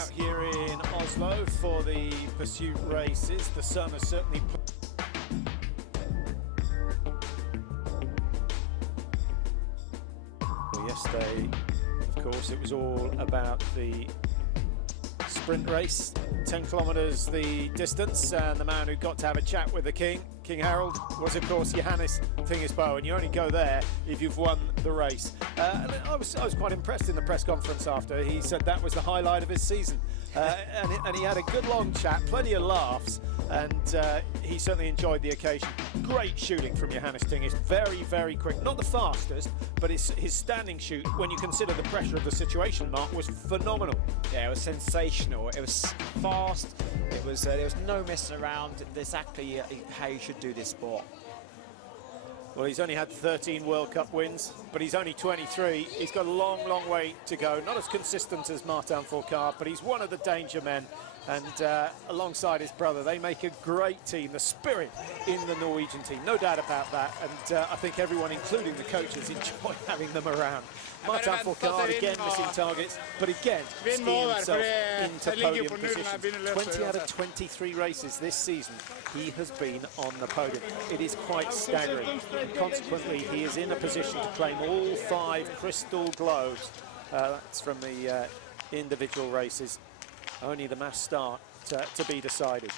out here in Oslo for the pursuit races. The sun has certainly... Well, yesterday, of course, it was all about the sprint race. 10 kilometres the distance, and the man who got to have a chat with the King Harold, was of course Johannes Tingesbo, and you only go there if you've won the race. And I was quite impressed in the press conference after. He said that was the highlight of his season, and he had a good long chat, plenty of laughs, and he certainly enjoyed the occasion. Great shooting from Johannes Tinges, very, very quick. Not the fastest, but his standing shoot, when you consider the pressure of the situation, Mark, was phenomenal. Yeah, it was sensational. It was fast. It was there was no messing around. Exactly how you should do this sport. Well, he's only had 13 World Cup wins, but he's only 23. He's got a long, long way to go. Not as consistent as Martin Fourcade, but he's one of the danger men. And alongside his brother, they make a great team. The spirit in the Norwegian team, no doubt about that. And I think everyone, including the coaches, enjoy having them around. Martin Fourcade again missing targets, but again skiing himself into podium positions. 20 out of 23 races this season, he has been on the podium. It is quite staggering. And consequently, he is in a position to claim all 5 crystal globes. That's from the individual races. Only the mass start to be decided.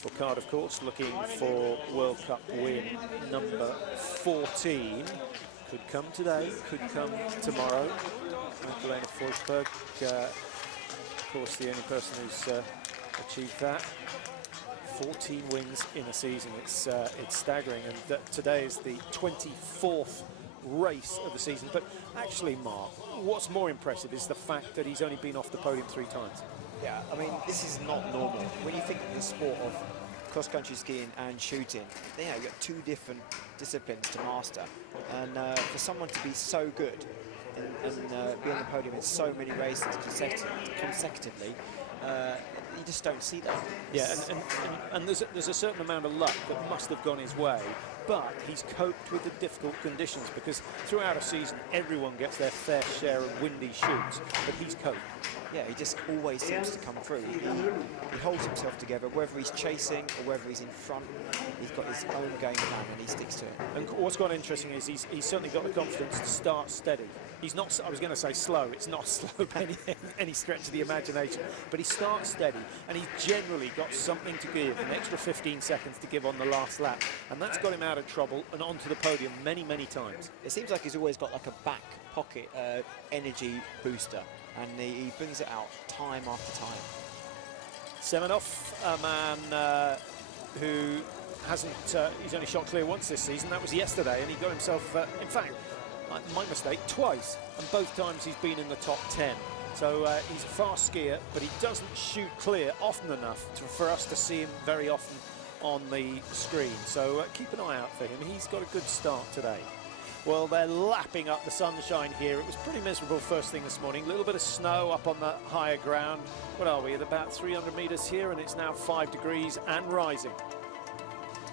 Fourcade, of course, looking for World Cup win number 14. Could come today, could come tomorrow. Magdalena Forsberg, of course, the only person who's achieved that. 14 wins in a season. It's staggering, and today is the 24th race of the season. But actually, Mark, what's more impressive is the fact that he's only been off the podium 3 times. Yeah, I mean, this is not normal. When you think of the sport of cross-country skiing and shooting, you know, you've got 2 different disciplines to master. And for someone to be so good and be on the podium in so many races consecutively, you just don't see that. Yeah, and there's a certain amount of luck that must have gone his way, but he's coped with the difficult conditions, because throughout a season everyone gets their fair share of windy shoots, but he's coped. Yeah, he just always seems to come through. He holds himself together, whether he's chasing or whether he's in front. He's got his own game plan and he sticks to it. And what's quite interesting is he's certainly got the confidence to start steady. He's not, I was going to say slow, it's not slow by any stretch of the imagination, but he starts steady, and he's generally got something to give, an extra 15 seconds to give on the last lap, and that's got him out of trouble and onto the podium many, many times. It seems like he's always got like a back pocket energy booster, and he brings it out time after time. Semenov, a man who hasn't, he's only shot clear once this season. That was yesterday, and he got himself, in fact, my mistake, twice, and both times he's been in the top 10. So he's a fast skier, but he doesn't shoot clear often enough for us to see him very often on the screen. So keep an eye out for him. He's got a good start today. Well, they're lapping up the sunshine here. It was pretty miserable first thing this morning. A little bit of snow up on the higher ground. What are we, at about 300 meters here, and it's now 5 degrees and rising.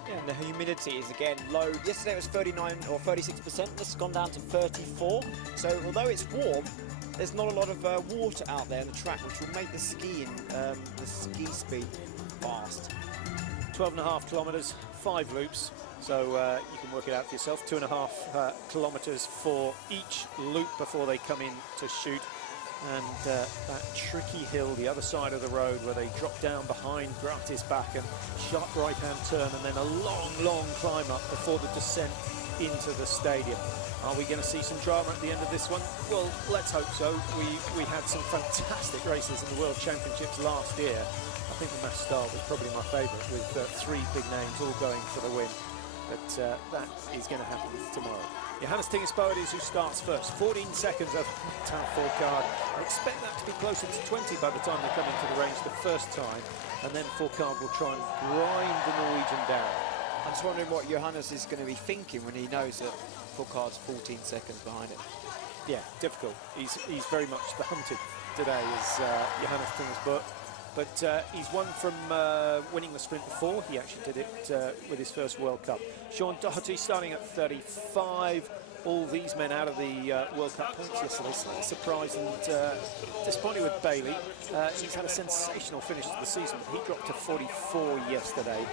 Yeah, and the humidity is again low. Yesterday it was 39 or 36%. This has gone down to 34. So although it's warm, there's not a lot of water out there on the track, which will make the skiing, the ski speed fast. 12.5 kilometers, 5 loops. So you can work it out for yourself. 2.5 kilometers for each loop before they come in to shoot. And that tricky hill, the other side of the road, where they drop down behind Gratisbakken, sharp right-hand turn, and then a long, long climb up before the descent into the stadium. Are we going to see some drama at the end of this one? Well, let's hope so. We had some fantastic races in the World Championships last year. I think the mass start was probably my favourite, with 3 big names all going for the win. But that is going to happen tomorrow. Johannes Tingesbo it is who starts first. 14 seconds over Martin Fourcade. I expect that to be closer to 20 by the time they come into the range the first time. And then Fourcade will try and grind the Norwegian down. I'm just wondering what Johannes is going to be thinking when he knows that Fourcade's 14 seconds behind it. Yeah, difficult. He's very much the hunted today, is Johannes Tingesbo. But he's won from winning the sprint before. He actually did it with his first World Cup. Sean Doherty starting at 35. all these men out of the World Cup points yesterday. Slightly surprised and disappointed with Bailey. He's had a sensational finish to the season. He dropped to 44 yesterday.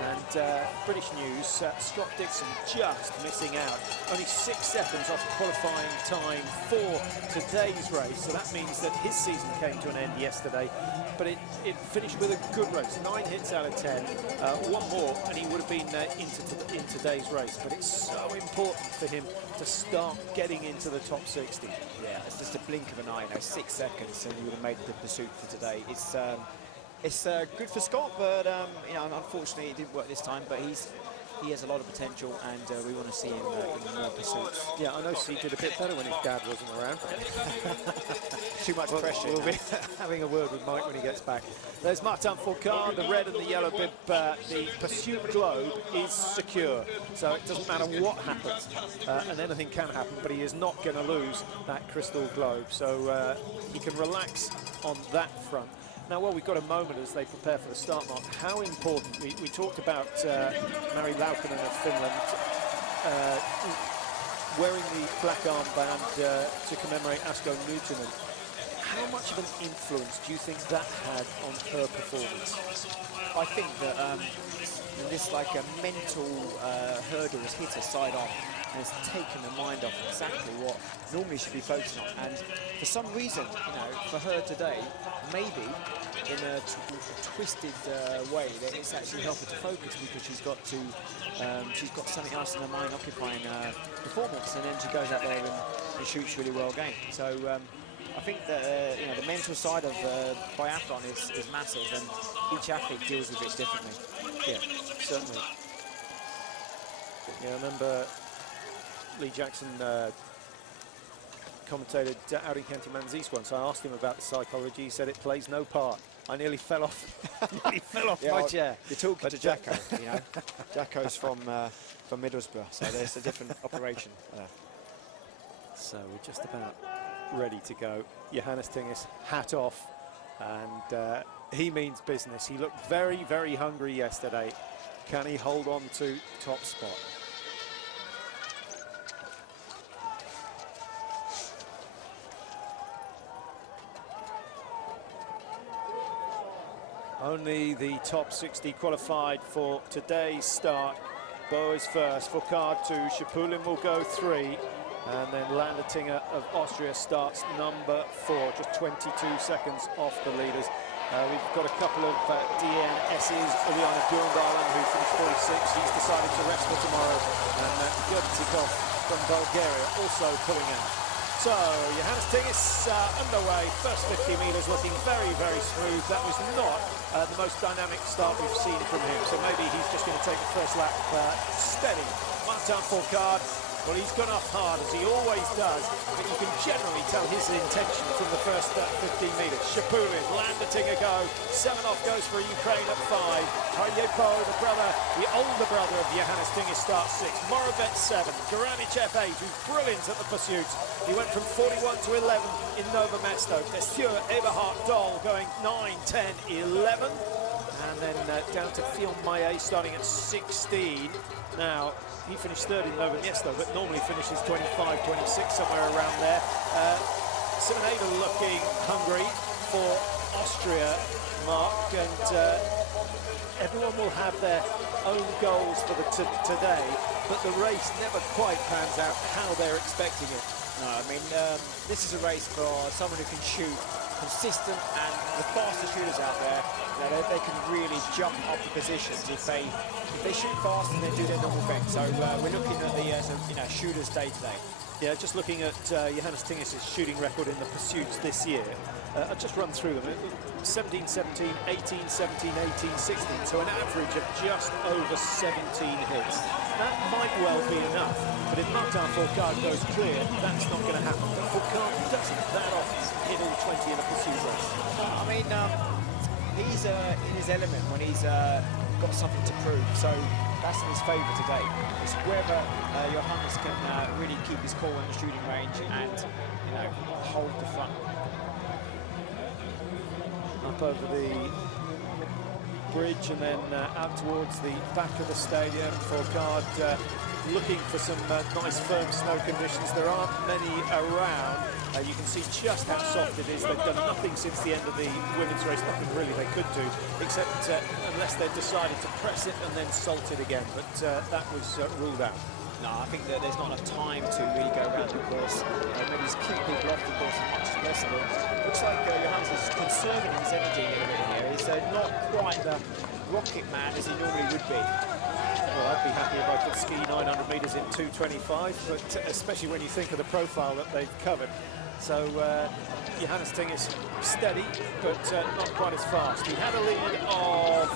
And British news, Scott Dixon just missing out. Only 6 seconds off qualifying time for today's race. So that means that his season came to an end yesterday. But it finished with a good race. 9 hits out of 10. One more and he would have been in today's race. But it's so important for him to start getting into the top 60. Yeah, it's just a blink of an eye, 6 seconds, and he would have made the pursuit for today. It's good for Scott, but unfortunately it didn't work this time. But he has a lot of potential, and we want to see him in more pursuits. Yeah, I know he did a bit better when his dad wasn't around. Too much pressure. We'll be having a word with Mike when he gets back. There's Martin Fourcade, the red and the yellow bib. The pursuit globe is secure, so it doesn't matter what happens, and anything can happen, but he is not going to lose that crystal globe, so he can relax on that front. Now, well, we've got a moment as they prepare for the start, Mark. How important, we talked about Mari Laukkanen of Finland wearing the black armband to commemorate Asko Nuutinen. How much of an influence do you think that had on her performance? I think that this like a mental hurdle has hit her side on and it's taken her mind off exactly what normally she'd be focusing on. And for some reason, for her today, maybe in a twisted way, that it's actually helped her to focus because she's got something else in her mind occupying performance, and then she goes out there and shoots really well again. So I think that the mental side of biathlon is massive, and each athlete deals with it differently. Yeah, certainly. Yeah, I remember Lee Jackson commentated out in County Man's East once. I asked him about the psychology. He said it plays no part. I nearly fell off my chair. You're talking to Jacko, Jacko's from Middlesbrough, so there's a different operation. So we're just about ready to go. Johannes Tingis, hat off, and he means business. He looked very, very hungry yesterday. Can he hold on to top spot? Only the top 60 qualified for today's start. Bo is first, Fourcade 2, Schipulin will go 3, and then Landertinger of Austria starts number 4, just 22 seconds off the leaders. We've got a couple of DNSs, Uliana Durandalen, who finished 46, he's decided to rest for tomorrow, and Gertsikov from Bulgaria also pulling out. So, Johannes Tingis underway, first 50 metres looking very, very smooth. That was not the most dynamic start we've seen from him, so maybe he's just going to take the first lap steady. Martin Fourcade, well, he's gone off hard, as he always does, but you can generally tell his intention from the first 15 metres. Schipulin, Landertinger go, 7 off goes for Ukraine at 5. Haryepo, the older brother of Johannes Tingis, starts 6. Moravec 7, Garanichev 8, who's brilliant at the pursuits. He went from 41 to 11 in Nova Mesto. Destur, Eberhard, Doll going 9, 10, 11. And then down to Fion Maillet starting at 16. Now, he finished third in Nova Mesto, but normally finishes 25, 26, somewhere around there. Simonada looking hungry for Austria, Mark, and everyone will have their own goals for today, but the race never quite pans out how they're expecting it. No, I mean, this is a race for someone who can shoot consistent, and the faster shooters out there, they can really jump up the positions if they shoot fast and they do their normal thing. So we're looking at the shooters day to day. Yeah, just looking at Johannes Tingis' shooting record in the pursuits this year. I'll just run through them. 17, 17, 18, 17, 18, 16. So an average of just over 17 hits. That might well be enough, but if Martin Fourcade goes clear, that's not going to happen. But Fourcade doesn't that often hit all 20 in a pursuit race. I mean, he's in his element when he's got something to prove. So that's in his favour today. It's whether Johannes can really keep his cool in the shooting range and hold the front. Up over the bridge and then out towards the back of the stadium. Fourcade looking for some nice firm snow conditions. There aren't many around. You can see just how soft it is. They've done nothing since the end of the women's race, nothing really they could do, except unless they've decided to press it and then salt it again. But that was ruled out. No, I think that there's not enough time to really go around the course. Maybe just keep people off the course as much as possible. Looks like Johannes is conserving his energy a little bit here. He's not quite the rocket man as he normally would be. Well, I'd be happy if I could ski 900 metres in 2:25, but especially when you think of the profile that they've covered. So Johannes Tingis steady, but not quite as fast. He had a lead of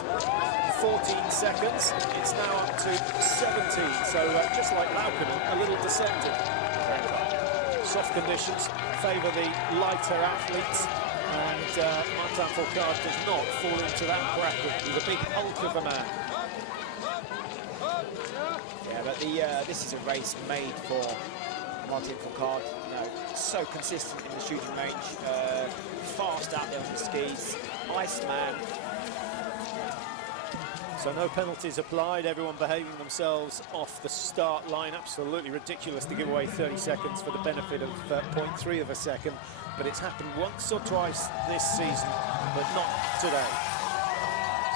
14 seconds. It's now up to 17, so just like Laukkanen, a little deceptive. Soft conditions favour the lighter athletes, and Martin Fourcade does not fall into that bracket. He's a big hulk of a man. Yeah, but this is a race made for Martin Fourcade. You know, so consistent in the shooting range, fast out there on the skis, Iceman. So no penalties applied, everyone behaving themselves off the start line. Absolutely ridiculous to give away 30 seconds for the benefit of 0.3 of a second, but it's happened once or twice this season, but not today.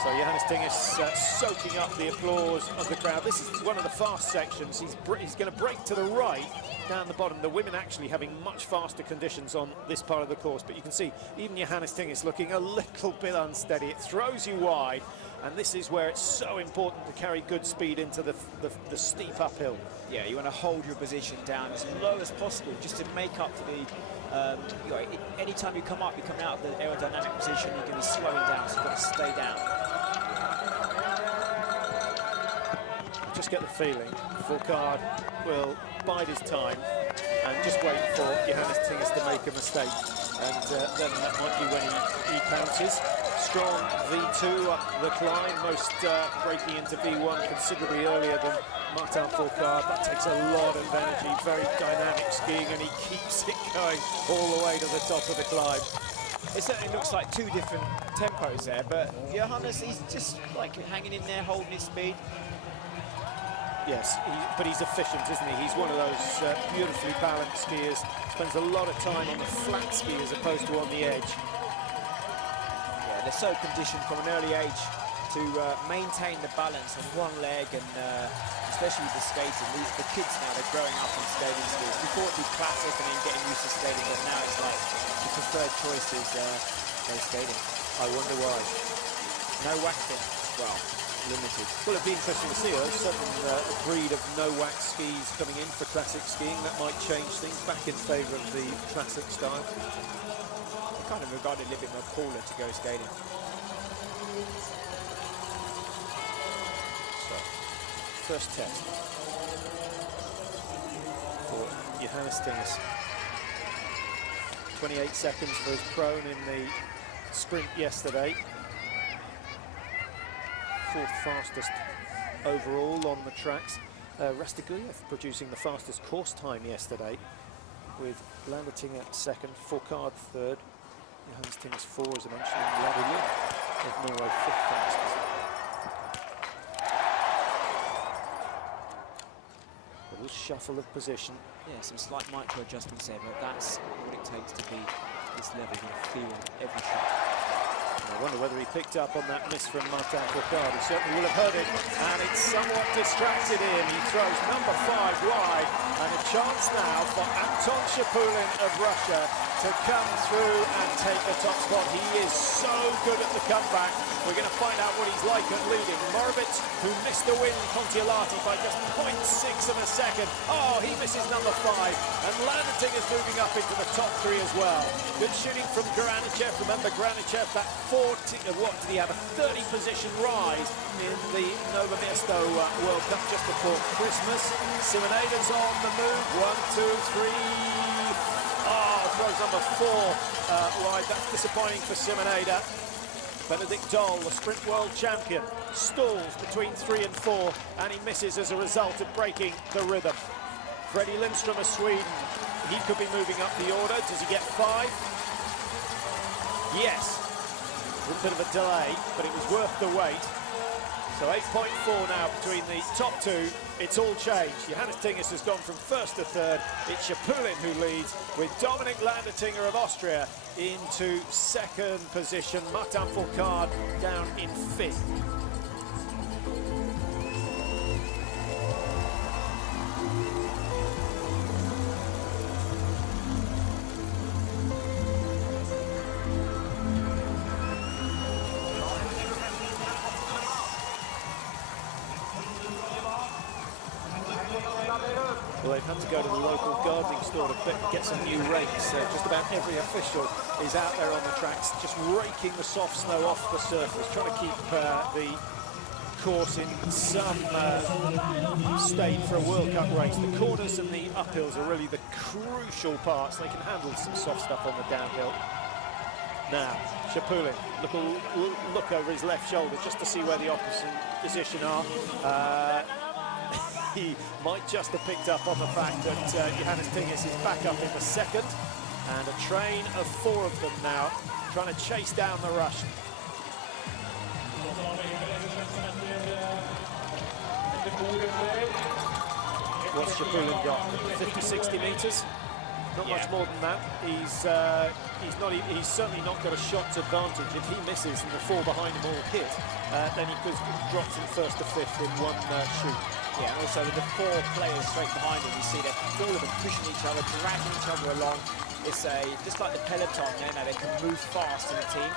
So Johannes Tingis soaking up the applause of the crowd. This is one of the fast sections. He's going to break to the right down the bottom. The women actually having much faster conditions on this part of the course, but you can see even Johannes Tingis looking a little bit unsteady. It throws you wide, and this is where it's so important to carry good speed into the steep uphill. Yeah, you want to hold your position down as low as possible just to make up for the you know, anytime you come up, you're coming out of the aerodynamic position, you're going to be slowing down, so you've got to stay down. I just get the feeling Fourcade will bide his time and just wait for Johannes Tingis to make a mistake, and then that might be when he pounces. Strong V2 up the climb, most breaking into V1 considerably earlier than Martin Fourcade. That takes a lot of energy, very dynamic skiing, and he keeps it going all the way to the top of the climb. It certainly looks like two different tempos there, but Johannes, he's just like hanging in there, holding his speed. Yes, but he's efficient, isn't he? He's one of those beautifully balanced skiers, spends a lot of time on the flat ski as opposed to on the edge. Yeah, they're so conditioned from an early age to maintain the balance on one leg, and especially with the skating. The kids now, they're growing up on skating skis. Before it'd be classic and then getting used to skating, but now it's like the preferred choice is they're skating. I wonder why. No waxing as well, limited. Well, it'd be interesting to see a certain breed of no-wax skis coming in for classic skiing. That might change things back in favour of the classic style. They kind of regard it a little bit more cooler to go skating. First test for Johannes Tingis. 28 seconds for his prone in the sprint yesterday. Fourth fastest overall on the tracks. Rastiguliev producing the fastest course time yesterday, with Landerting at second, Fourcade third, Johannes Tingis four, as I mentioned, and Ladulin of Norway fifth fastest. Shuffle of position. Yeah, some slight micro adjustments there, but that's what it takes to be this level. You feel every shot. I wonder whether he picked up on that miss from Martin Fourcade. He certainly will have heard it, and it's somewhat distracted him. He throws number 5 wide, and a chance now for Anton Shapulin of Russia to come through and take the top spot. He is so good at the comeback. We're going to find out what he's like at leading. Moravec, who missed the win, Contiolati by just 0.6 of a second. Oh, he misses number 5, and Landerting is moving up into the top 3 as well. Good shooting from Granichev. Remember, Granichev, that 40, what did he have, a 30 position rise in the Nova Mesto World Cup just before Christmas. Simoneda's on the move. 1, 2, 3. Oh, throws number 4 wide. That's disappointing for Simoneda. Benedikt Dahl, the sprint world champion, stalls between 3 and 4, and he misses as a result of breaking the rhythm. Freddie Lindström of Sweden, he could be moving up the order. Does he get 5? Yes. A little bit of a delay, but it was worth the wait. So 8.4 now between the top two. It's all changed. Johannes Tingis has gone from first to third. It's Schapulin who leads, with Dominik Landertinger of Austria into second position. Martin Fourcade down in fifth. Well, they've had to go to the local gardening store to get some new rakes. Just about every official is out there on the tracks, just raking the soft snow off the surface, trying to keep the course in some state for a World Cup race. The corners and the uphills are really the crucial parts. They can handle some soft stuff on the downhill. Now, Schapulin, look over his left shoulder just to see where the opposition are. He might just have picked up on the fact that Johannes Tingis is back up in the second, and a train of four of them now trying to chase down the rush. What's Schapulin got? 50-60 metres? Not much more than that. He's certainly not got a shot's advantage. If he misses and the four behind him all hit, then he could drop from first to fifth in one shoot. Yeah, and also with the four players straight behind him, you see that all of them pushing each other, dragging each other along. It's just like the peloton, they can move fast in a team.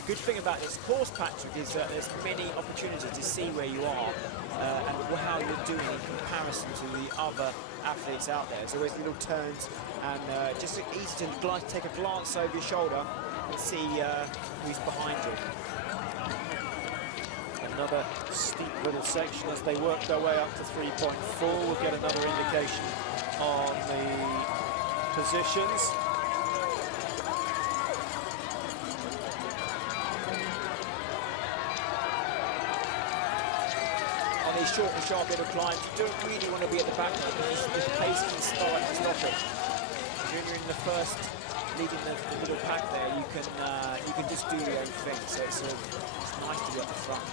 The good thing about this course, Patrick, is that there's many opportunities to see where you are and how you're doing in comparison to the other athletes out there. There's always little turns, and just easy to take a glance over your shoulder and see who's behind you. Another steep little section as they work their way up to 3.4. We'll get another indication on the positions. On these short and sharp little climbs, you don't really want to be at the back because this pace can start to stop it. When you're in the first, leading the little pack there, you can just do your own thing. So it's nice to be at the front.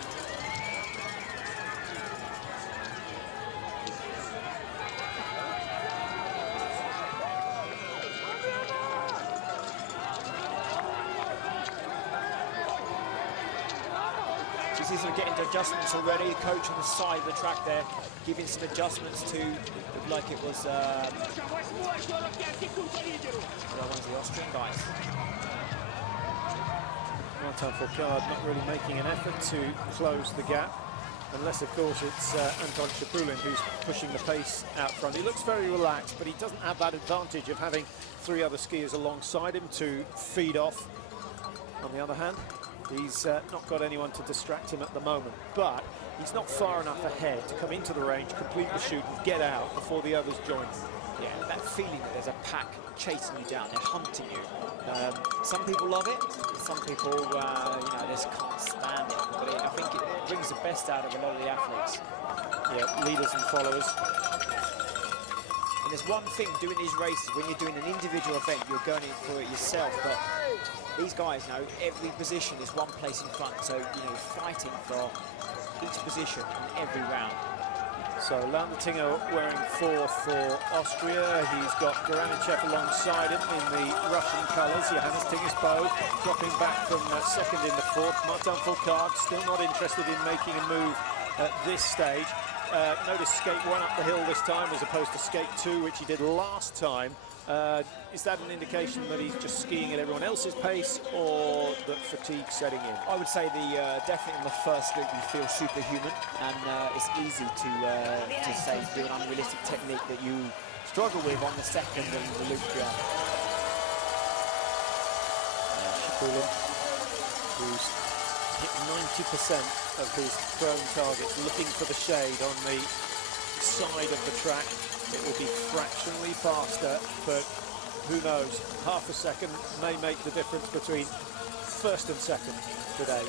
He's getting to adjustments already. The coach on the side of the track there, giving some adjustments to, looked like it was one of the Austrian guys. Martin Fourcade not really making an effort to close the gap, unless of course it's Anton Schapulin who's pushing the pace out front. He looks very relaxed, but he doesn't have that advantage of having three other skiers alongside him to feed off. On the other hand, he's not got anyone to distract him at the moment, but he's not far enough ahead to come into the range, complete the shoot and get out before the others join. Yeah, that feeling that there's a pack chasing you down, they're hunting you. Some people love it, some people, just can't stand it. But I think it brings the best out of a lot of the athletes. Yeah, leaders and followers. And there's one thing doing these races, when you're doing an individual event, you're going in for it yourself, but these guys know every position is one place in front, so fighting for each position in every round. So Landertinger wearing 4 for Austria. He's got Garanichev alongside him in the Russian colours. Johannes Tingis dropping back from second in the fourth. Martin Fourcade still not interested in making a move at this stage. Notice skate 1 up the hill this time as opposed to skate 2, which he did last time. Is that an indication that he's just skiing at everyone else's pace, or that fatigue's setting in? I would say definitely in the first loop you feel superhuman, and it's easy to say do an unrealistic technique that you struggle with on the second and the loop jump. Schapulin, who's hit 90% of his thrown targets, looking for the shade on the side of the track. It will be fractionally faster, but who knows, half a second may make the difference between first and second today.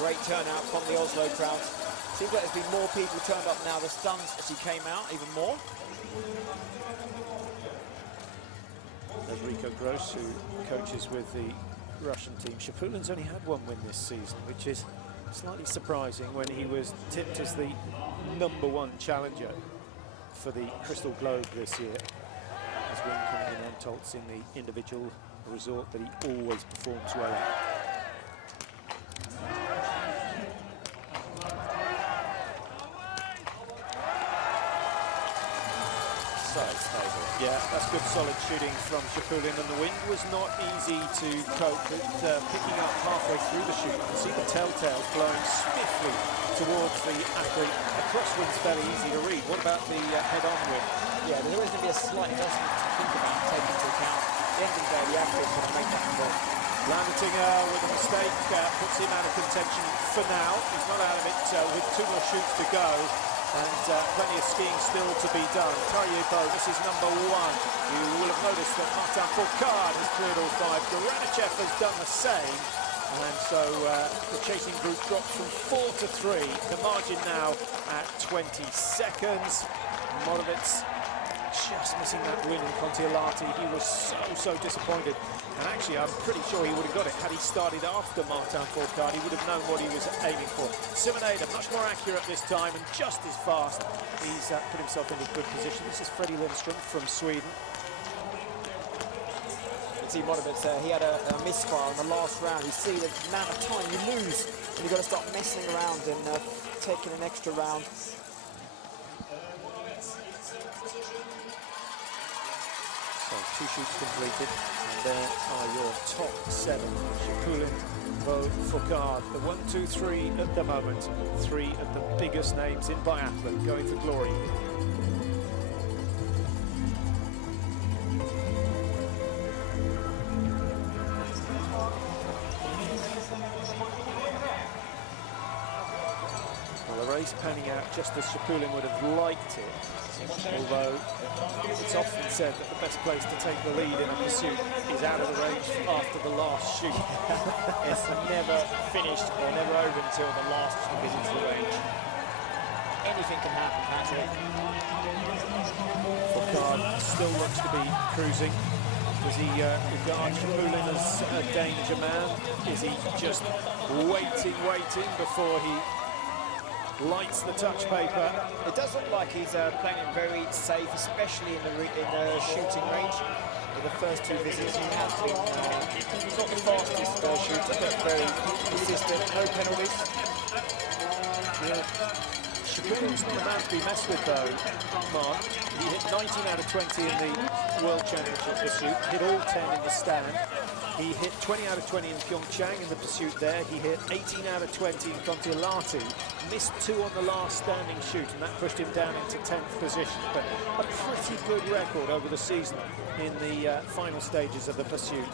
Great turnout from the Oslo crowd. Seems like there's been more people turned up now. The stuns actually came out even more. Rico Gross, who coaches with the Russian team. Shapulin's only had one win this season, which is slightly surprising when he was tipped as the #1 challenger for the Crystal Globe this year. His win coming in Antolz in the individual resort that he always performs well at. Yeah, that's good solid shooting from Shapulin, and the wind was not easy to cope with, picking up halfway through the shoot. You can see the telltales blowing swiftly towards the athlete. The crosswind's fairly easy to read. What about the head-on wind? Yeah, there's always going to be a slight adjustment to think about and take into account. At the end of the day, the athlete's going to make that call. Landertinger with a mistake puts him out of contention for now. He's not out of it with 2 more shoots to go. And plenty of skiing still to be done. Tarjebo, this is #1. You will have noticed that Martin Fourcade has cleared all 5. Goranichev has done the same. And so the chasing group drops from 4 to 3. The margin now at 20 seconds. Morovitz just missing that win in Kontiolahti. He was so disappointed. And actually, I'm pretty sure he would have got it had he started after Martin Fourcade. He would have known what he was aiming for. Simoneda, much more accurate this time and just as fast. He's put himself in a good position. This is Freddie Lindström from Sweden. You can see Morovitz there. He had a misfire in the last round. You see the amount of time you lose when you've got to start messing around and taking an extra round. So 2 shoots completed, and there are your top 7. Shapulin, Bo, Fourcade, the 1, 2, 3 at the moment. 3 of the biggest names in biathlon going for glory. Well, the race panning out just as Shapulin would have liked it. Although it's often said that the best place to take the lead in a pursuit is out of the range after the last shoot. It's never finished or never over until the last visits the range. Anything can happen, Patrick. Fourcade still looks to be cruising. Does he regard Shapulin as a danger man? Is he just waiting before he lights the touch paper? It does look like he's playing it very safe, especially in the shooting range. For the first 2 visits, he has been not the fastest shooter, but very consistent. No penalties. Yeah. Shapulin's not a man to be messed with, though, Mark. He hit 19 out of 20 in the World Championship pursuit, hit all 10 in the stand. He hit 20 out of 20 in Pyeongchang in the pursuit there. He hit 18 out of 20 in Kontiolahti. Missed 2 on the last standing shoot, and that pushed him down into 10th position. But a pretty good record over the season in the final stages of the pursuit.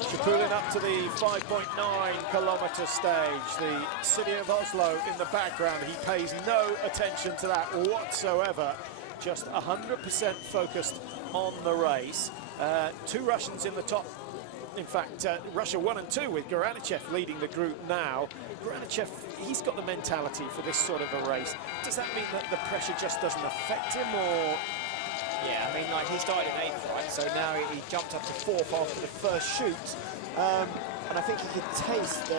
Shapulin up to the 5.9-kilometre stage. The city of Oslo in the background. He pays no attention to that whatsoever. Just 100% focused on the race. 2 Russians in the top. In fact, Russia 1 and 2 with Goranichev leading the group now. Goranichev, he's got the mentality for this sort of a race. Does that mean that the pressure just doesn't affect him, or...? Yeah, I mean, like, he started in 8th, right? So now he jumped up to 4th after the first shoot. And I think he could taste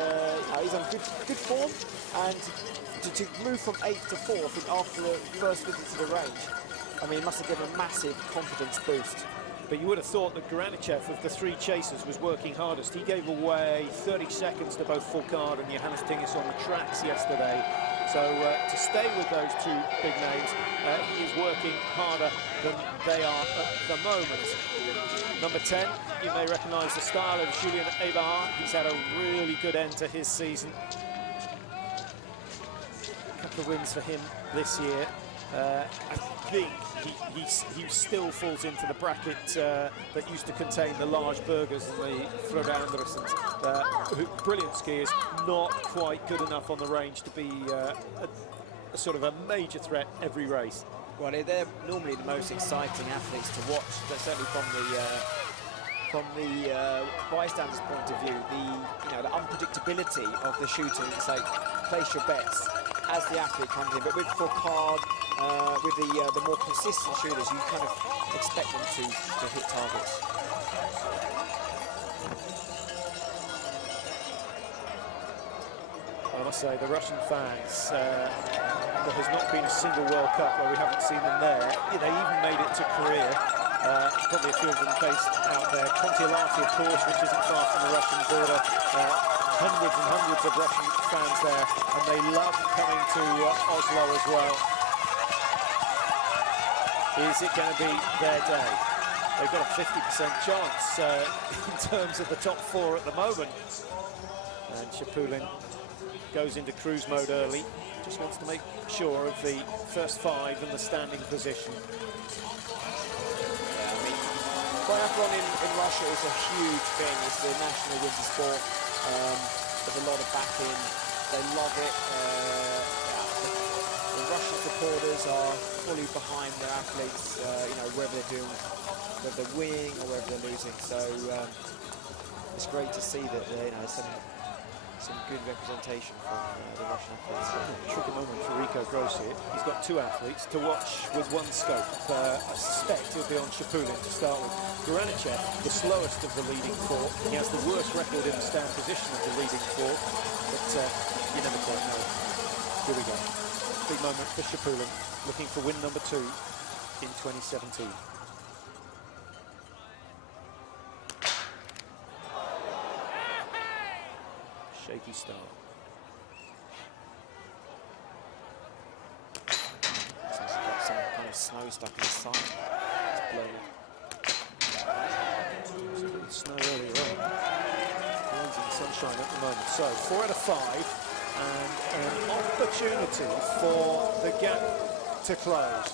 he's on good form, and to move from 8th to 4th after the first visit to the range, I mean, it must have given a massive confidence boost. But you would have thought that Goranichev, of the 3 chasers, was working hardest. He gave away 30 seconds to both Fourcade and Johannes Tingis on the tracks yesterday. So to stay with those 2 big names, he is working harder than they are at the moment. Number 10, you may recognise the style of Julien Eberhard. He's had a really good end to his season. A couple of wins for him this year. I think he still falls into the bracket that used to contain the large burgers and the Frode Andersens. Brilliant skiers, not quite good enough on the range to be a sort of a major threat every race. Well, they're normally the most exciting athletes to watch, but certainly from the bystander's point of view, the unpredictability of the shooting. It's like, place your bets. as the athlete comes in. But with Fourcade, with the more consistent shooters, you kind of expect them to hit targets. I must say, the Russian fans, there has not been a single World Cup where we haven't seen them there. They even made it to Korea. Probably a few of them based out there. Kontiolahti, of course, which isn't far from the Russian border. Hundreds and hundreds of Russian fans there, and they love coming to Oslo as well. Is it going to be their day? They've got a 50% chance in terms of the top 4 at the moment. And Chapulin goes into cruise mode early. Just wants to make sure of the first 5 and the standing position. Biathlon in Russia is a huge thing. It's the national winter sport. There's a lot of backing. They love it. The Russian supporters are fully behind their athletes, whether they're winning or whether they're losing. So it's great to see that some good representation from the Russian athletes. Tricky moment for Rico Gross here. He's got 2 athletes to watch with one scope. I suspect he'll be on Chapulin to start with. Granichev, the slowest of the leading 4. He has the worst record in the stand position of the leading 4, but you never quite know. Here we go. Big moment for Chapulin, looking for win number 2 in 2017. Shaky start. He's got some kind of snow stuck in his side. It's blowing. There's a bit of snow earlier on. Blazing sunshine at the moment. So 4 out of 5, and an opportunity for the gap to close.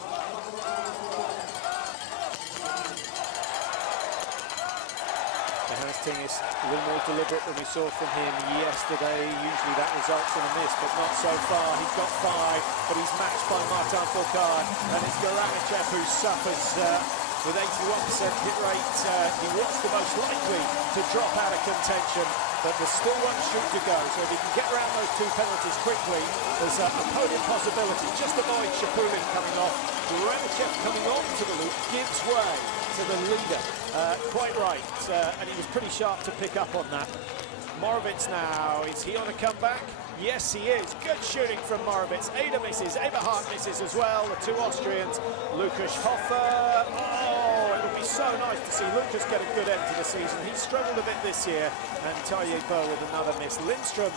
Johannes Tingis a little more deliberate than we saw from him yesterday. Usually that results in a miss, but not so far. He's got 5, but he's matched by Martin Fourcade, and it's Granichev who suffers with 81% hit rate. He was the most likely to drop out of contention, but there's still 1 shoot to go. So if he can get around those 2 penalties quickly, there's a podium possibility. Just avoid Chapulin coming off. Granichev coming on to the loop gives way to the leader. Quite right, and he was pretty sharp to pick up on that. Moravec now, is he on a comeback? Yes, he is. Good shooting from Moravec. Ada misses, Eberhardt misses as well, the 2 Austrians. Lukas Hofer, oh, it would be so nice to see Lukas get a good end to the season. He struggled a bit this year, and Tarjei Bø with another miss. Lindström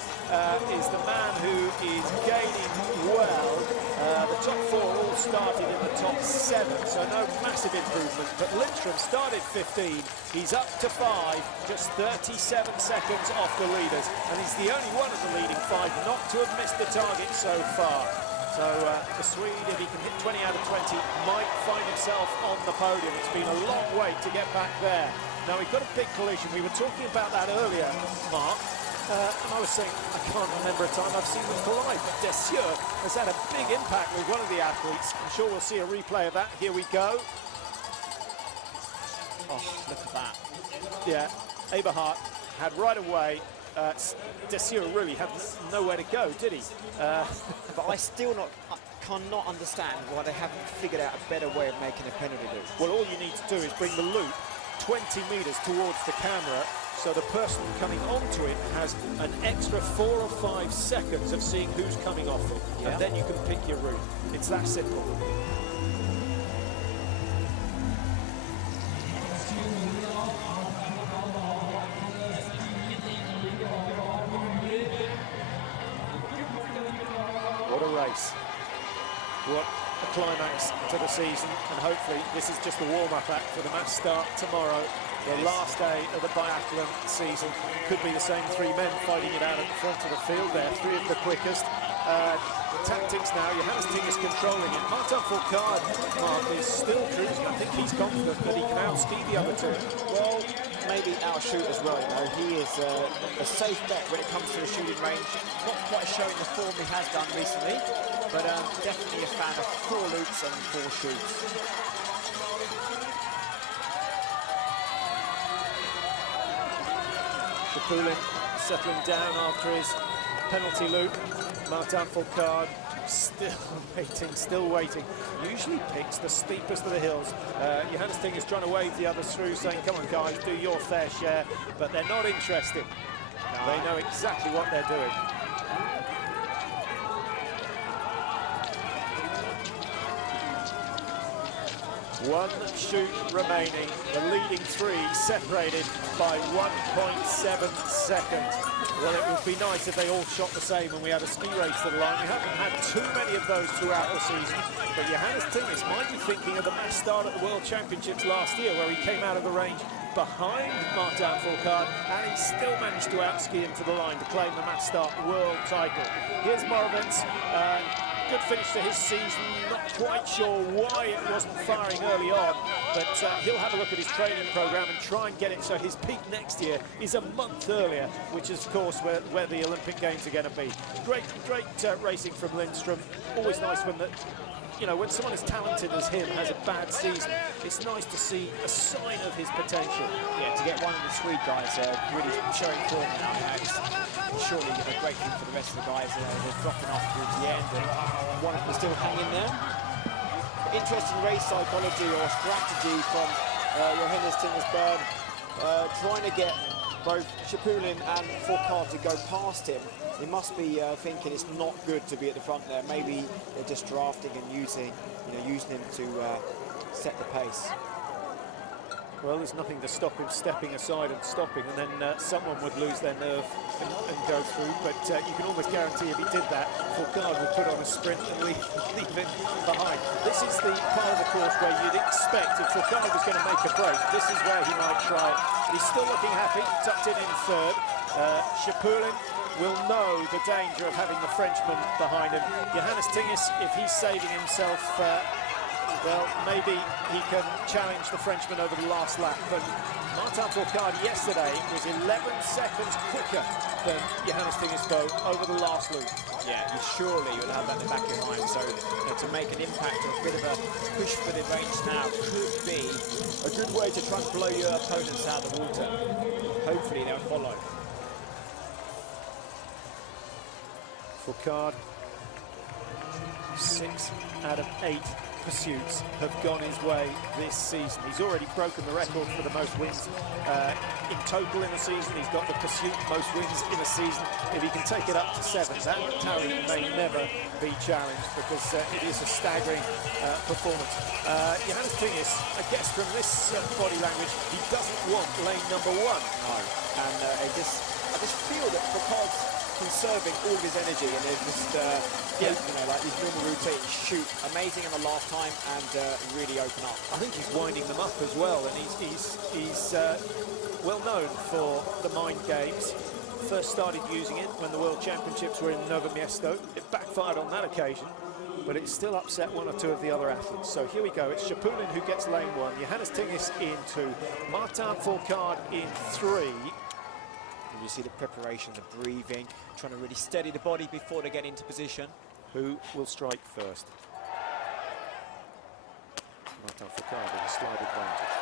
is the man who is gaining well. The top 4 all started in the top 7, so no massive improvement, but Lindström started 15, he's up to 5, just 37 seconds off the leaders, and he's the only one of the leading 5 not to have missed the target so far. So the Swede, if he can hit 20 out of 20, might find himself on the podium. It's been a long wait to get back there. Now we've got a big collision, we were talking about that earlier, Mark. And I was saying, I can't remember a time I've seen them collide. Dessieux has had a big impact with one of the athletes. I'm sure we'll see a replay of that. Here we go. Oh, look at that. Yeah, Eberhardt had right away. Dessieux really had nowhere to go, did he? But I cannot understand why they haven't figured out a better way of making a penalty loop. Well, all you need to do is bring the loop 20 metres towards the camera, so the person coming onto it has an extra 4 or 5 seconds of seeing who's coming off it, and then you can pick your route. It's that simple. What a race. What a climax to the season, and hopefully this is just a warm-up act for the match start tomorrow. The last day of the biathlon season. Could be the same 3 men fighting it out at the front of the field there, 3 of the quickest. The tactics now, Johannes Tingis controlling it. Martin Fourcade, Mark, is still cruising. I think he's confident that he can outski the other 2. Well, maybe outshoot as well, He is a safe bet when it comes to the shooting range. Not quite showing the form he has done recently, but definitely a fan of 4 loops and 4 shoots. Chapulin settling down after his penalty loop. Martin Fourcade still waiting. Usually picks the steepest of the hills. Johannes Ting is trying to wave the others through, saying, come on guys, do your fair share, but they're not interested. They know exactly what they're doing. One shoot remaining, the leading three separated by 1.7 seconds. Well, it would be nice if they all shot the same and we had a ski race to the line. We haven't had too many of those throughout the season, but Johannes Tingis might be thinking of the match start at the World Championships last year, where he came out of the range behind Martin Fourcade, and he still managed to outski him to the line to claim the match start world title. Here's Morovitz. Good finish to his season, not quite sure why it wasn't firing early on, but he'll have a look at his training program and try and get it so his peak next year is a month earlier, which is of course where the Olympic Games are going to be. Great racing from Lindstrom. Always nice when when someone as talented as him has a bad season, it's nice to see a sign of his potential. Yeah, to get one of the Swede guys really showing form now, it's surely a great thing for the rest of the guys. They're dropping off towards the end, and one of them is still hanging there. Interesting race psychology or strategy from Johannes Tingesberg, trying to get both Chapulin and Fourcade to go past him. He must be thinking it's not good to be at the front there. Maybe they're just drafting and using him to set the pace. Well, there's nothing to stop him stepping aside and stopping, and then someone would lose their nerve and go through. But you can almost guarantee if he did that, Fourcade would put on a sprint and leave him behind. This is the part of the course where you'd expect if Fourcade was going to make a break, this is where he might try it. He's still looking happy, tucked in third. Chapulin will know the danger of having the Frenchman behind him. Johannes Tingis, if he's saving himself, well, maybe he can challenge the Frenchman over the last lap. But Martin Fourcade yesterday was 11 seconds quicker than Johannes Tingis over the last loop. Yeah, surely you'll have that in the back of your mind. So to make an impact, a bit of a push for the range now could be a good way to try and blow your opponents out of the water. Hopefully they'll follow. Fourcade, 6 out of 8 pursuits have gone his way this season. He's already broken the record for the most wins in total in a season. He's got the pursuit most wins in a season. If he can take it up to 7, that tally may never be challenged, because it is a staggering performance. Johannes Tingis, I guess from this body language, he doesn't want lane number 1. No, and I just feel that Fourcade's conserving all his energy, and they're just like these normal routines, shoot amazing in the last time and really open up. I think he's winding them up as well, and he's well known for the mind games. First started using it when the World Championships were in Novo Mesto. It backfired on that occasion, but it still upset one or two of the other athletes. So here we go, it's Chapulin who gets lane 1, Johannes Tingis in 2, Martin Fourcade in 3. And you see the preparation, the breathing, trying to really steady the body before they get into position. Who will strike first? Martin Fourcade with a slight advantage.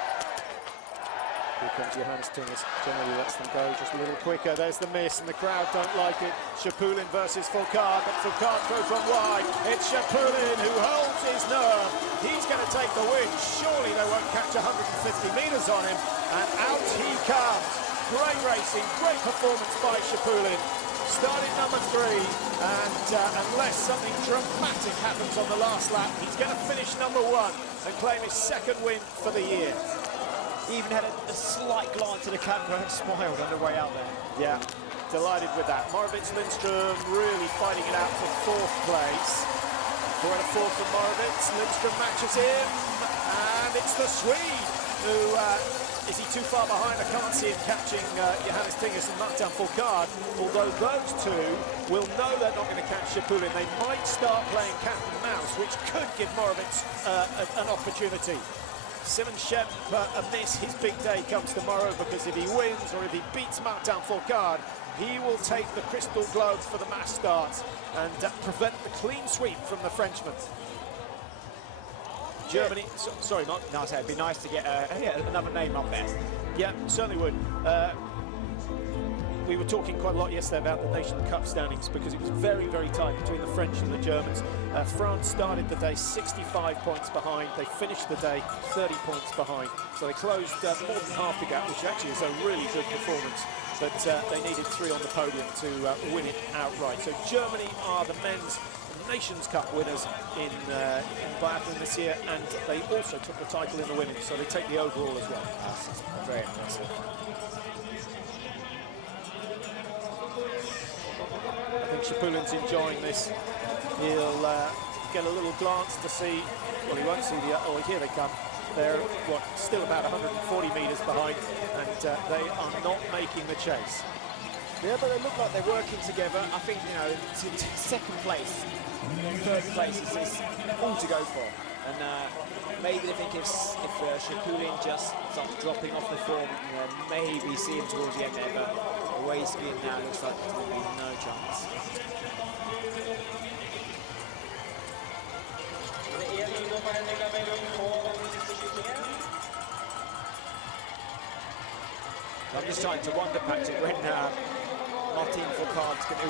Here comes Johannes Tingis, generally lets them go just a little quicker. There's the miss, and the crowd don't like it. Chapulin versus Fourcade, but Fourcade throws one wide. It's Chapulin who holds his nerve. He's going to take the win. Surely they won't catch 150 metres on him, and out he comes. Great racing, great performance by Chapulin. Started number 3, and unless something dramatic happens on the last lap, he's going to finish number 1 and claim his 2nd win for the year. He even had a slight glance at the camera and smiled on the way out there. Yeah, delighted with that. Morovitz Lindstrom really fighting it out for 4th place. 4 out of 4 from Morovitz. Lindstrom matches him, and it's the Swede who... is he too far behind? I can't see him catching Johannes Tingis and Martin Fourcade, although those two will know they're not going to catch Chapulin. They might start playing cat and mouse, which could give Morovitz an opportunity. Simon Shemp, a miss. His big day comes tomorrow, because if he wins or if he beats Martin Fourcade, he will take the crystal gloves for the mass starts and prevent the clean sweep from the Frenchman. Germany, sorry Mark. No, so it'd be nice to get another name up there. Yeah, certainly would. we were talking quite a lot yesterday about the Nation Cup standings because it was very, very tight between the French and the Germans. France started the day 65 points behind. They finished the day 30 points behind. So they closed more than half the gap, which actually is a really good performance. But they needed 3 on the podium to win it outright. So Germany are the men's Nations Cup winners in biathlon this year, and they also took the title in the women's, so they take the overall as well. That's very impressive. I think Chapulin's enjoying this. He'll get a little glance to see, well, he won't see the, oh, here they come. They're, what, still about 140 metres behind, and they are not making the chase. Yeah, but they look like they're working together. I think, you know, second place, third place is all to go for. And maybe they think if Chapulin just starts dropping off the form, you know, maybe see him towards the end there, but the way he's skiing now looks like there's going to be no chance. I'm just trying to wonder, Patrick, when Martin Fourcade's going to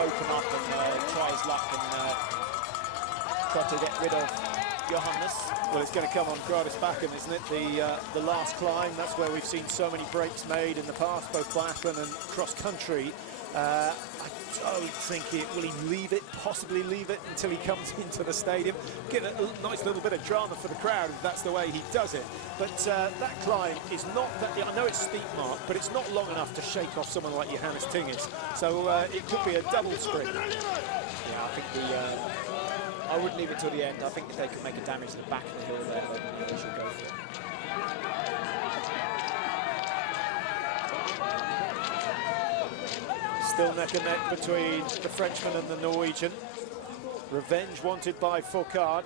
open up and try his luck and try to get rid of Johannes. Well, it's going to come on Gradisbakken, isn't it? The last climb. That's where we've seen so many breaks made in the past, both biathlon and cross country. I don't think will he leave it, possibly leave it until he comes into the stadium. Get a nice little bit of drama for the crowd if that's the way he does it. But that climb is not that, I know it's steep, Mark, but it's not long enough to shake off someone like Johannes Tingis. So it could be a double sprint. Yeah, I think I wouldn't leave it till the end. I think if they could make a damage to the back of the hill there, then they should go for it. Still neck and neck between the Frenchman and the Norwegian. Revenge wanted by Fourcade.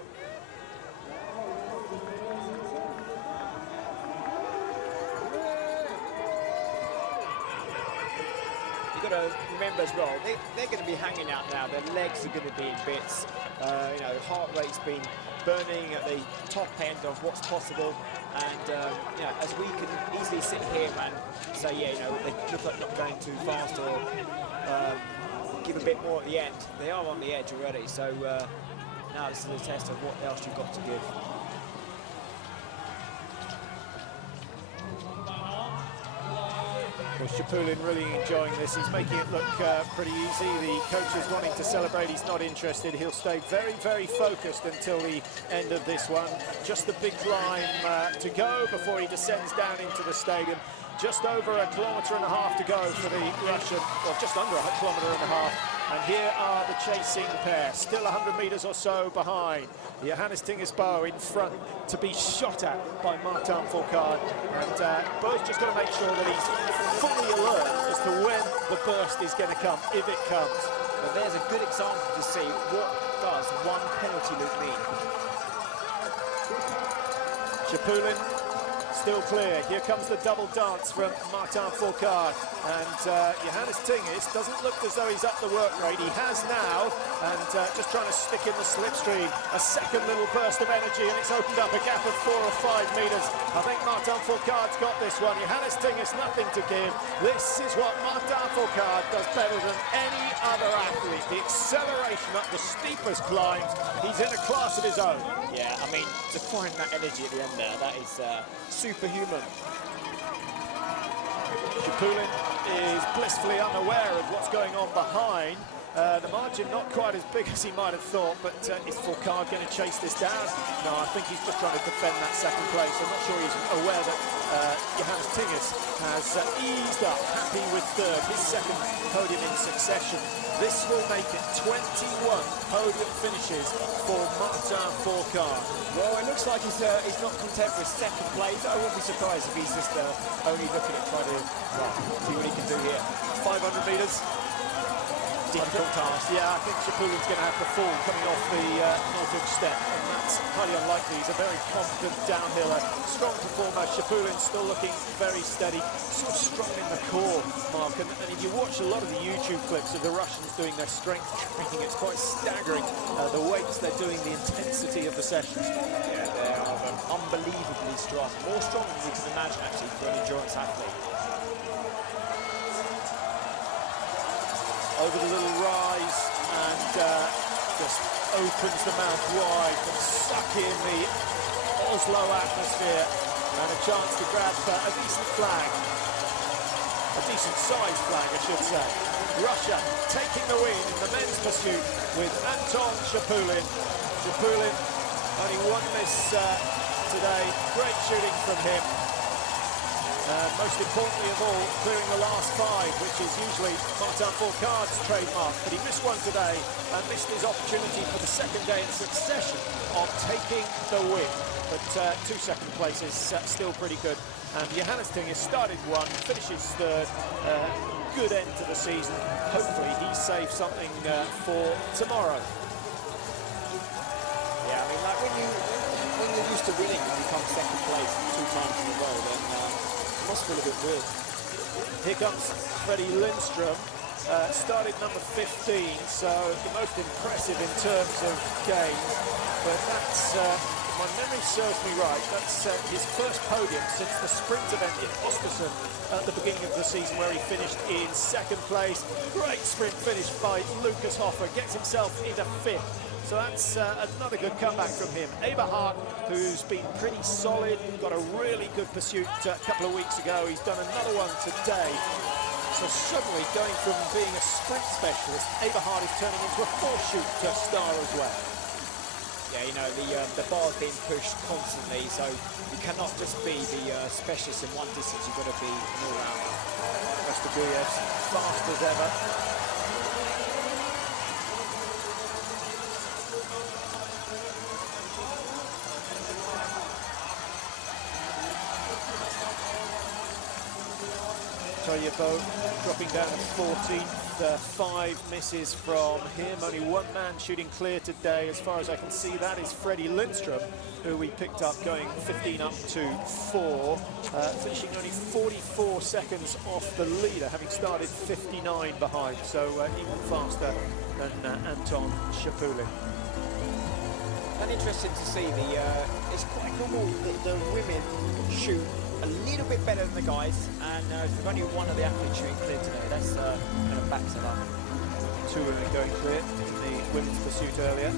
You've got to remember as well, they're going to be hanging out now. Their legs are going to be in bits. You know, heart rate's been burning at the top end of what's possible. And you know, as we can easily sit here and say, yeah, you know, they look like not going too fast or give a bit more at the end. They are on the edge already. So now this is a test of what else you've got to give. Well, Chapulin really enjoying this. He's making it look pretty easy. The coach is wanting to celebrate. He's not interested. He'll stay very, very focused until the end of this one. Just the big climb to go before he descends down into the stadium. Just over 1.5 kilometres to go for the Russian, or just under 1.5 kilometres. And here are the chasing pair, still 100 metres or so behind. Johannes Tingis in front to be shot at by Martin Fourcade. And Bo's just got to make sure that he's fully alert as to when the burst is going to come, if it comes. But there's a good example to see what does one penalty loop mean. Chapulin still clear. Here comes the double dance from Martin Fourcade. And Johannes Tingis doesn't look as though he's up the work rate. He has now, and just trying to stick in the slipstream. A second little burst of energy, and it's opened up a gap of 4 or 5 metres. I think Martin Fourcade's got this one. Johannes Tingis, nothing to give. This is what Martin Fourcade does better than any other athlete. The acceleration up the steepest climbs. He's in a class of his own. Yeah, I mean, to find that energy at the end there, that is superhuman. Chapulin is blissfully unaware of what's going on behind. The margin not quite as big as he might have thought, but is Fourcade going to chase this down? No, I think he's just trying to defend that second place. I'm not sure he's aware that Johannes Tingis has eased up, happy with third, his second podium in succession. This will make it 21 podium finishes for Martin Fourcade. Well, it looks like he's not content with second place. I wouldn't be surprised if he's just only looking at trying to see what he can do here. 500 metres. Difficult task. Yeah, I think Chapulin's going to have to fall coming off the northern step, and that's highly unlikely. He's a very confident downhiller, strong performer. Chapulin's still looking very steady, sort of strong in the core, Mark. And if you watch a lot of the YouTube clips of the Russians doing their strength training, it's quite staggering the weights they're doing, the intensity of the sessions. Yeah, they are unbelievably strong, more strong than you can imagine actually for an endurance athlete. over the little rise and just opens the mouth wide to suck in the Oslo atmosphere, and a chance to grab a decent flag, a decent sized flag I should say. Russia taking the win in the men's pursuit with Anton Shapulin. Shapulin only one miss today, great shooting from him. Most importantly of all, clearing the last 5, which is usually Martin Fourcade's trademark, but he missed one today and missed his opportunity for the second day in succession of taking the win. But 2 second places, still pretty good. And Johannes Ting has started 1, finishes 3rd. Good end to the season. Hopefully he saves something for tomorrow. Yeah, I mean, like when you're used to winning and become second place 2 times in a row, then it must feel a bit weird. Here comes Freddie Lindström, started number 15, so the most impressive in terms of games. But that's, if my memory serves me right, that's his first podium since the sprint event in Östersund at the beginning of the season, where he finished in 2nd place. Great sprint finish by Lucas Hoffer, gets himself into 5th. So that's another good comeback from him. Eberhard, who's been pretty solid, got a really good pursuit a couple of weeks ago. He's done another one today. So suddenly, going from being a sprint specialist, Eberhard is turning into a 4-shoot star as well. Yeah, you know, the bar's being pushed constantly, so you cannot just be the specialist in one distance, you've got to be an all-rounder. Rastaguyev's fast as ever. Toyevo dropping down to 14th, 5 misses from him. Only 1 man shooting clear today, as far as I can see. That is Freddie Lindström, who we picked up going 15 up to 4, finishing only 44 seconds off the leader, having started 59 behind, so even faster than Anton Shapulin. And interesting to see it's quite normal that the women shoot a little bit better than the guys, and there's only one of the athletes shooting clear today. That's kind of backs it up. 2 women going clear in the women's pursuit earlier.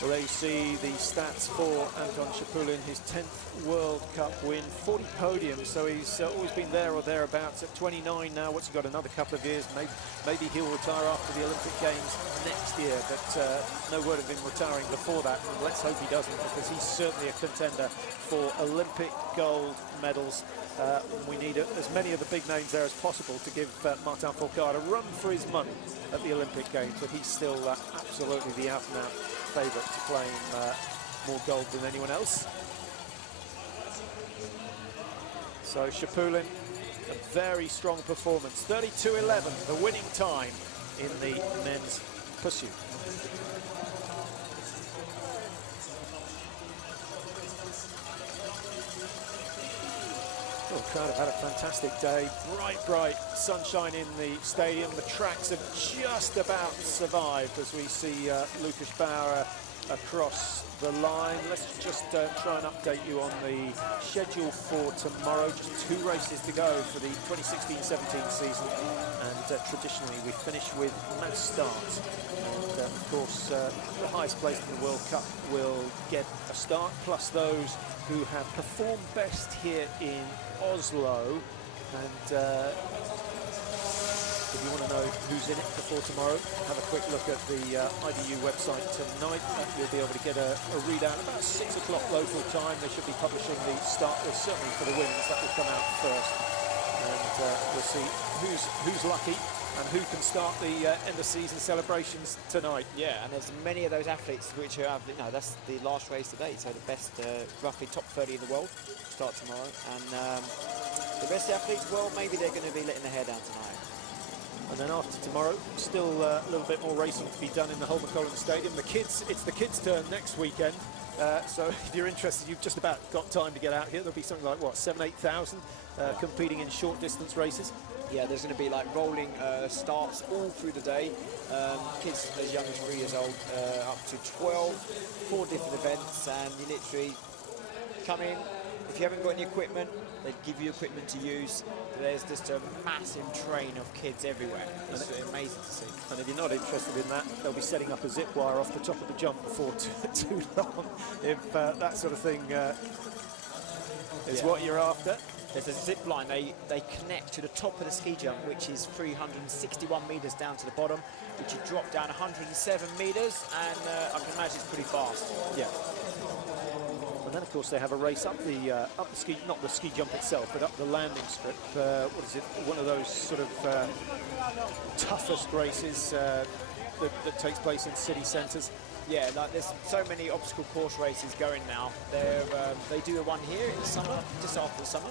Well, there you see the stats for Anton Shapulin, his 10th World Cup win, 40 podiums, so he's always been there or thereabouts. At 29 now, what's he got, another couple of years? Maybe he'll retire after the Olympic Games next year, but no word of him retiring before that, and let's hope he doesn't, because he's certainly a contender for Olympic gold medals. We need as many of the big names there as possible to give Martin Fourcade a run for his money at the Olympic Games, but he's still absolutely the out-and-out favourite to claim more gold than anyone else. So Shapulin, a very strong performance, 32.11, the winning time in the men's pursuit. Well, the crowd have had a fantastic day. Bright sunshine in the stadium. The tracks have just about survived as we see Lucas Bauer across the line. Let's just try and update you on the schedule for tomorrow. Just 2 races to go for the 2016-17 season, and traditionally we finish with mass starts. And of course, the highest placed in the World Cup will get a start, plus those who have performed best here in Oslo. And if you want to know who's in it before tomorrow, have a quick look at the IDU website tonight. You'll be able to get a readout about 6 o'clock local time. They should be publishing the start list, certainly for the women's. That will come out first, and we'll see who's lucky and who can start the end of season celebrations tonight. Yeah, and there's many of those athletes which have, you know, that's the last race today, so the best, roughly top 30 in the world start tomorrow, and the best athletes, well, maybe they're going to be letting their hair down tonight. And then after tomorrow, still a little bit more racing to be done in the Holmenkollen Stadium. It's the kids' turn next weekend. So if you're interested, you've just about got time to get out here. There'll be something like, what, 7,000, 8,000 competing in short distance races. Yeah, there's going to be like rolling starts all through the day. Kids as young as 3 years old up to 12, 4 different events, and you literally come in. If you haven't got any equipment, they give you equipment to use. There's just a massive train of kids everywhere. It's amazing to see. And if you're not interested in that, they'll be setting up a zip wire off the top of the jump before too long, if that sort of thing is what you're after. There's a zip line. They connect to the top of the ski jump, which is 361 metres down to the bottom, which you drop down 107 metres, and I can imagine it's pretty fast. Yeah. And then, of course, they have a race up the ski, not the ski jump itself, but up the landing strip. What is it? One of those sort of toughest races that takes place in city centres. Yeah, like there's so many obstacle course races going now. They do one here in the summer, just after the summer.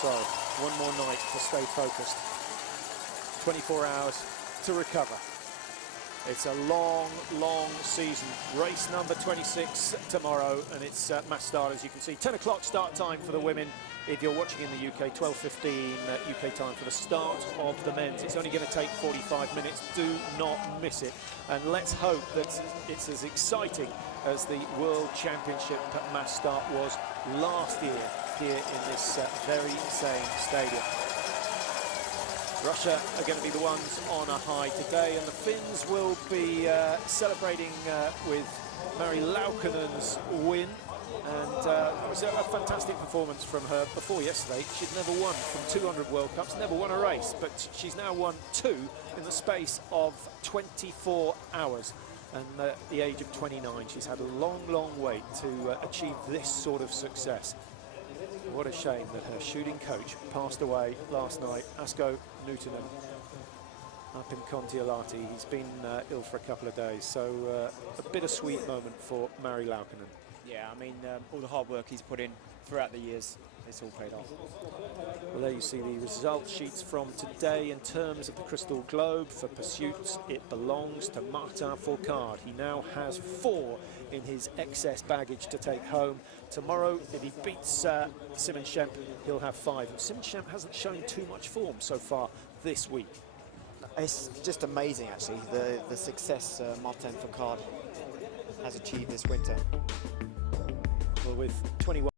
So, one more night to stay focused. 24 hours to recover. It's a long, long season. Race number 26 tomorrow, and it's mass start, as you can see. 10 o'clock start time for the women. If you're watching in the UK, 12:15 UK time for the start of the men's. It's only going to take 45 minutes. Do not miss it. And let's hope that it's as exciting as the World Championship mass start was last year here in this very same stadium. Russia are going to be the ones on a high today, and the Finns will be celebrating with Mari Laukkanen's win. And it was a fantastic performance from her before yesterday. She'd never won from 200 World Cups, never won a race, but she's now won 2 in the space of 24 hours. And at the age of 29, she's had a long, long wait to achieve this sort of success. What a shame that her shooting coach passed away last night, Asko Nuutinen, up in Kontiolahti. He's been ill for a couple of days, so a bittersweet moment for Mari Laukkanen. Yeah, I mean, all the hard work he's put in throughout the years, it's all paid off. Well, there you see the result sheets from today in terms of the Crystal Globe. For pursuits, it belongs to Martin Fourcade. He now has 4 in his excess baggage to take home. Tomorrow, if he beats Simon Schemp, he'll have 5. And Simon Schemp hasn't shown too much form so far this week. It's just amazing, actually, the success Martin Fourcade has achieved this winter. Well, with 21